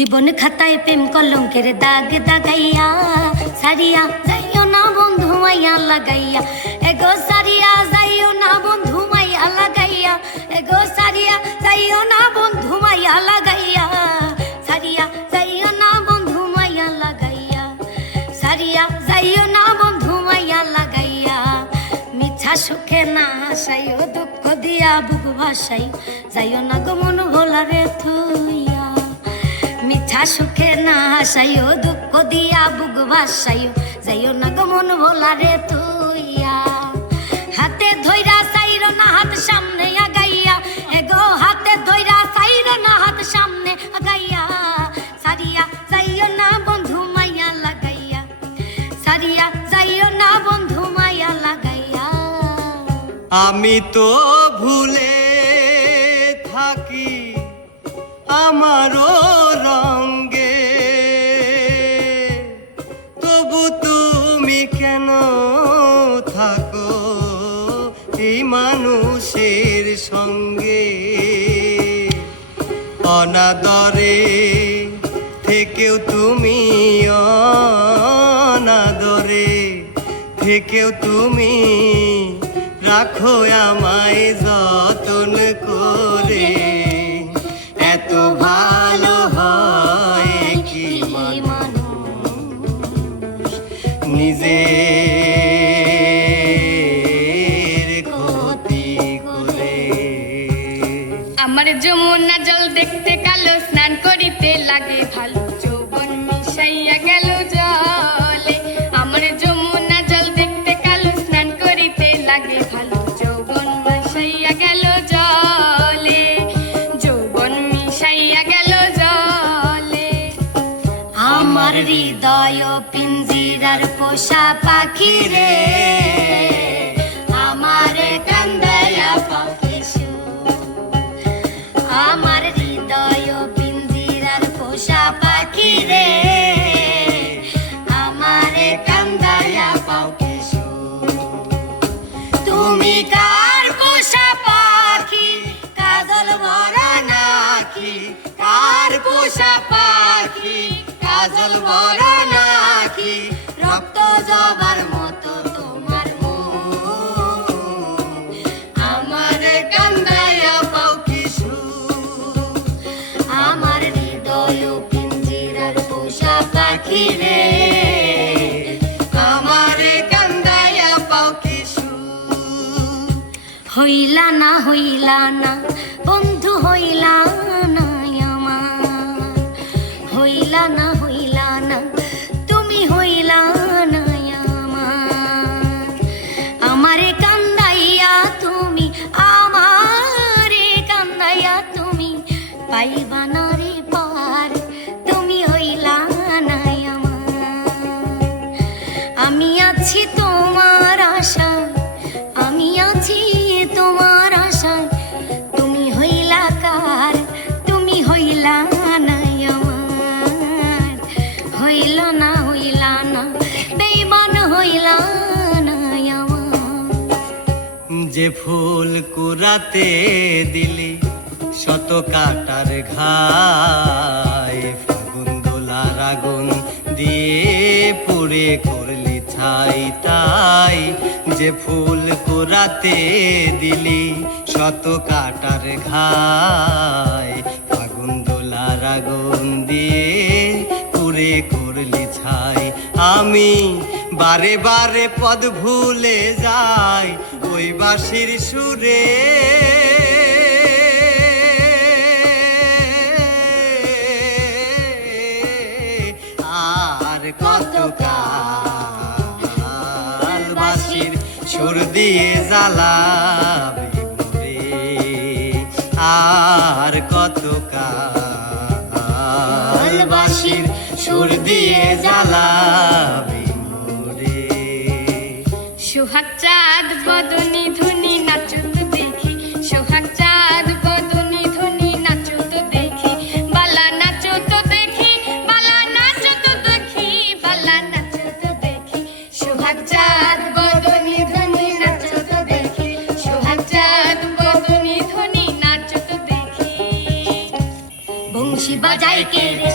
জীবন খাতায় প্রেম কলঙ্কের দাগ দাগাইয়া সারিয়া যাইও না বন্ধু মাইয়া লাগাইয়া এগো সারিয়া যাইও না বন্ধু মাইয়া লাগাইয়া এগো সারিয়া যাইও না বন্ধু মাইয়া লাগাইয়া সারিয়া যাইও না বন্ধু মাইয়া লাগাইয়া সারিয়া যাইও না বন্ধু মাইয়া লাগাইয়া মিছা সুখে না হাসাইও দুঃখ দিয়া বুক ভাসাই যাইও না গো মন ভোলা রে থুইয়া মিছা সুখে না হাসাইও দুঃখ দিয়া বুক ভাসাইও যাইও না গো মন ভোলা রে তুইয়া হাতে ধইরা চাইর না হাত সামনে আগাইয়া এগো হাতে ধইরা চাইর না হাত সামনে আগাইয়া সারিয়া যাইও না বন্ধু মাইয়া লাগাইয়া সারিয়া যাইও না বন্ধু মাইয়া লাগাইয়া আমি তো ভুলে থাকি আমারও রঙ্গে তবু তুমি কেন থাকো এই মানুষের সঙ্গে অনাদরে থেকেও তুমি অনাদরে থেকেও তুমি রাখো আমায় যতন করে এত ভালো হয় কি মানুষ নিজের ক্ষতি করে আমার যমুনা জল দেখতে কালো স্নান করিতে লাগে ভালো যৌবন মিশাইয়া গেল জলে আমার যমুনা জল দেখতে কালো স্নান করিতে লাগে ভালো যৌবন মিশাইয়া গেল জলে যৌবন মিশাইয়া গেল জলে আমার হৃদয় পিঞ্জিরার পোষা পাখি রে আমারে কান্দায়া পাখি আমার হৃদয় পিঞ্জিরার পোষা পাখি রে আমারে কান্দায়া পাখি তুমি কার পোষা পাখি কাজল ভরা নাকি কার পোষা পাখি কাজল ভরা নাকি রক্ত জবার মতো তোমার মুখ আমারে কান্দায়া পাও কিছু আমার হৃদয় পিঞ্জিরার পোষা পাখি রে আমারে কান্দায়া পাও কিছু হইলা না বন্ধু হইলা না আমার হইলা না তুমি হইলা না আমার আমারে কান্দাইয়া তুমি আমারে কান্দাইয়া তুমি পাইবা না রে পার তুমি হইলা না আমার আমি আছি তোমার আশায় আমি আছি তোমার আশায় তুমি হইলা কার তুমি হইলা না আমার হইলা না বেঈমান হইলা না আমার যে ফুল কুড়াতে দিলি শত কাটার ঘায় ফাগুন দোলার আগুন দিয়ে পুড়ে করলি ছাই তাই যে ফুল কুড়াতে দিলি শত কাটার ঘায় ফাগুন দোলার আগুন দিয়ে পুড়ে করলি ছাই আমি বারে বারে পদ ভুলে যাই ওই বাঁশির সুরে আর কত কাল বাঁশির সুর দিয়ে জ্বালাবে মোরে আর কত কাল বাঁশির সুর দিয়ে জ্বালাবে মোরে সোহাগ চাঁদ বদনি ধুনি নাচত দেখি সোহাগ চাঁদ বদনি ধুনি নাচত দেখি বালা নাচত দেখি বালা নাচত দেখি বালা নাচত দেখি সোহাগ চাঁদ বদনি ধুনি নাচত দেখি সোহাগ চাঁদ বদনি ধুনি নাচত দেখি বংশী বাজাই কে রে